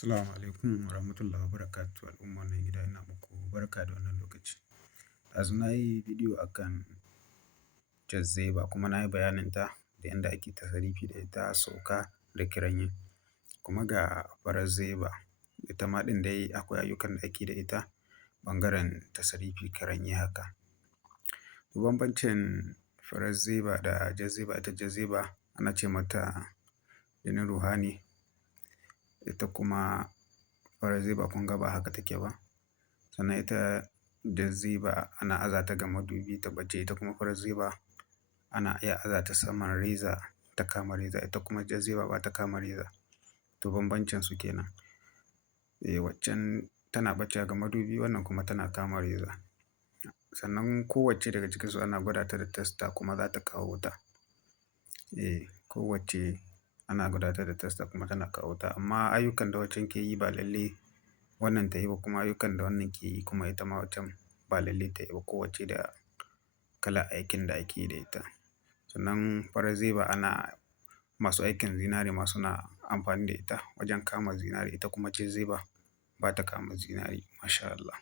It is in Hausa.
Assalamu alaikum wa rahmatullahi wa barakatuh. Al'ummar nan gida ina muku barka da wannan lokaci. Ɗazu na yi bidiyo akan jazzeba kuma na yi bayaninta da yadda ake tasarifi da ita, sauka da kiranye. Kuma ga farar zeba, ita ma ɗin dai akwai ayyukan da ake da ita ɓangaren tasarifi kiranye haka. Bambancin farar zeba da jazzeba, ita jazzeba ana ce mata jinin ruhani, ita kuma farar zeba kun ga ba haka take ba. Sannan ita jazzeba ana aza ta ga madubi ta baje, ita kuma farar zeba ana iya aza ta saman reza ta kama reza, ita kuma jazzeba ba ta kama reza. To bambancin su kenan. Waccan tana ɓacewa ga madubi, wannan kuma tana kama reza. Sannan kowacce daga cikinsu ana gwada ta da testa kuma za ta kawo wuta. Kowacce ana gwada ta da testa kuma tana kawo wuta. Amma ayyukan da waccan ke yi ba lalle wannan ta yi ba, kuma ayyukan da wannan ke yi kuma ita ma waccan ba lalle ta yi ba. Kowacce da kalar aikin da ake yi da ita. Sannan farar zeba ana masu aikin zinare ma suna amfani da ita wajen kama zinare, ita kuma jazzeba ba ta kama zinare. Masha Allah.